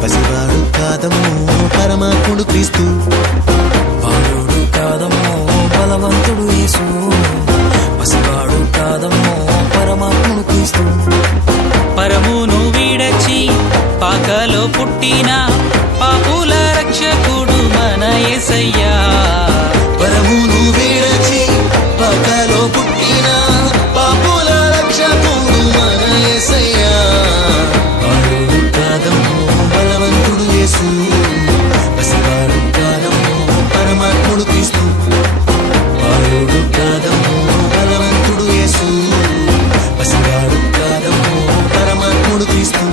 పసివాడు కాదమ్మో పరమాత్ముడు క్రీస్తు. బాలుడు కాదమ్మో బలవంతుడు యేసు, పసివాడు కాదమ్మో పరమాత్ముడు క్రీస్తు. పరమును వీడచి పాకలో పుట్టిన పాపుల రక్షకుడు మన యేసయ్యా. పరమును వీడచి పాకలో పుట్టిన పాపుల రక్షకుడు మన యేసయ్యా. బాలుడు కాదమ్మో బలవంతుడు యేసు, పసివాడు కాదమ్మో పరమాత్ముడు క్రీస్తు. బాలుడు కాదమ్మో బలవంతుడు యేసు, పసివాడు కాదమ్మో పరమాత్ముడు క్రీస్తు.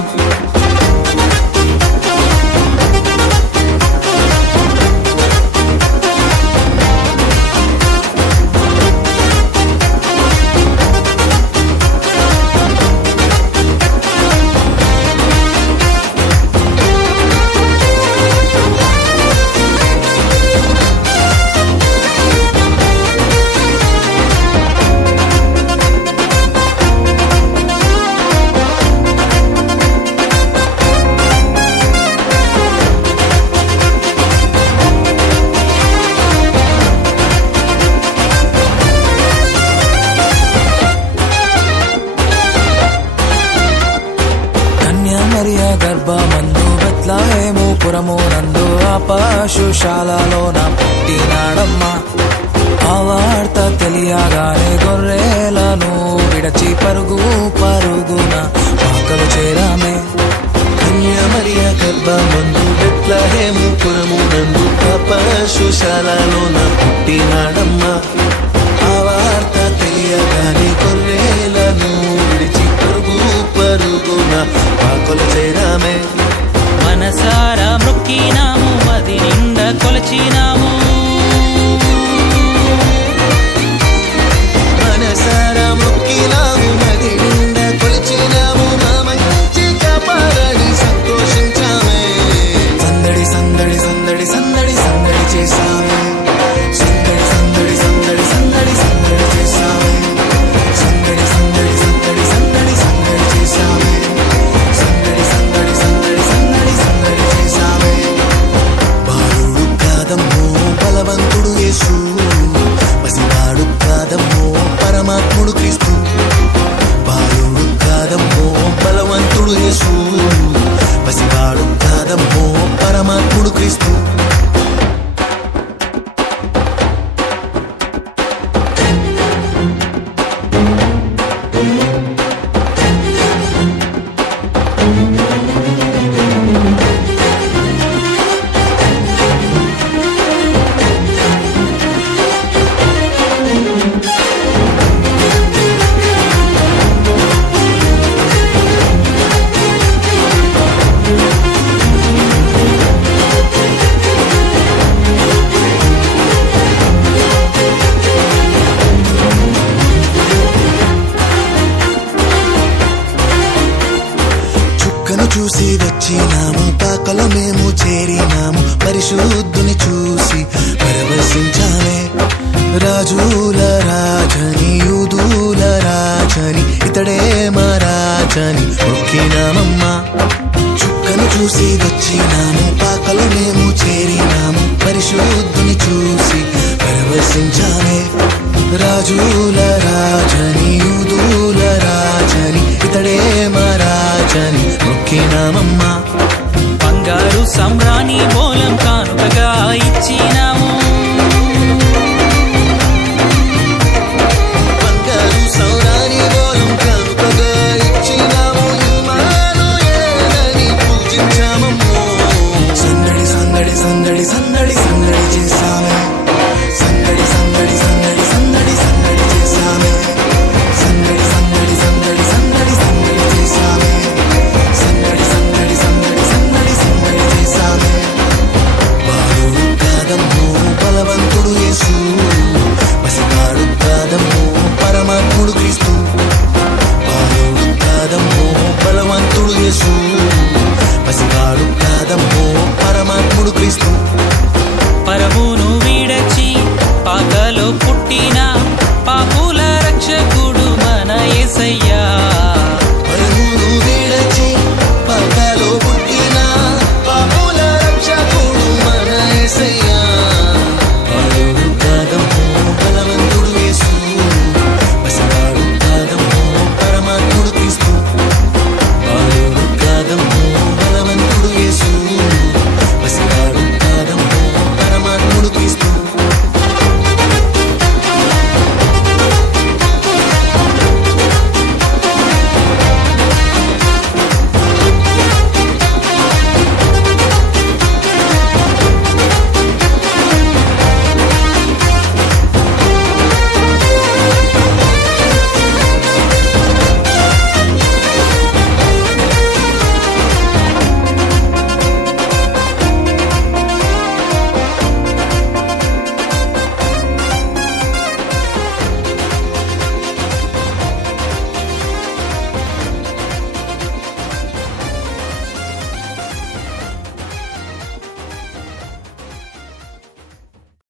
మరియా గర్భమందు బెత్లెహేము పురమునందు ఆ పశుశాలలోన పుట్టినాడమ్మా. ఆ వార్త తెలియగానే గొర్రెలను విడచి పరుగు పరుగున పాకలు చేరామే. మరియా గర్భమందు బెత్లెహేము పురమునందు ఆ పశుశాలలోన పుట్టినాడమ్మా. ఆ వార్త తెలియగానే గొర్రెలను విడిచి పరుగు పరుగున పాకలు చేరామే. మనసారా మొక్కినాము, మది నిండా కొలచినాము. మనసారా మొక్కినాము, మది నిండా కొలిచినాము. మా మంచి కాపాడని సంతోషించామే. సందడి సందడి సందడి సందడి సందడి చేశామే. సందడి సందడి సందడి సందడి సందడి చేశామే. సందడి సందడి సందడి సందడి సందడి చేశామే. సందడి సందడి సందడి సందడి సందడి చేశామే. బాలుడు కాదమ్మో బలవంతుడు యేసు, పసివాడు కాదమ్మో పరమాత్ముడు క్రీస్తు. బాలుడు కాదమ్మో బలవంతుడు యేసు, పసివాడు కాదమ్మో పరమాత్ముడు క్రీస్తు. చుక్కను చూసి వచ్చినాము, పాకలో మేము చేరినాము. పరిశుద్ధుని చూసి పరవశించామే. రాజుల రాజని యూదుల రాజని ఇతడే మా రాజని మొక్కినామమ్మా. చుక్కను చూసి వచ్చినాము, పాకలో మేము చేరినాము. పరిశుద్ధుని చూసి పరవశించామే. రాజుల రాజని యూదుల రాజని ఇతడే మా రాజని మొక్కినామమ్మా. బంగారు సంబ్రాణి మూలం కానుకగా ఇచ్చినాము. బంగారు సౌరాని మూలం కానుకగా ఇచ్చినాము. ఇమ్మానుయేలని పూజించామమ్మో. సందడి సందడి సందడి సందడి సందడి కాదు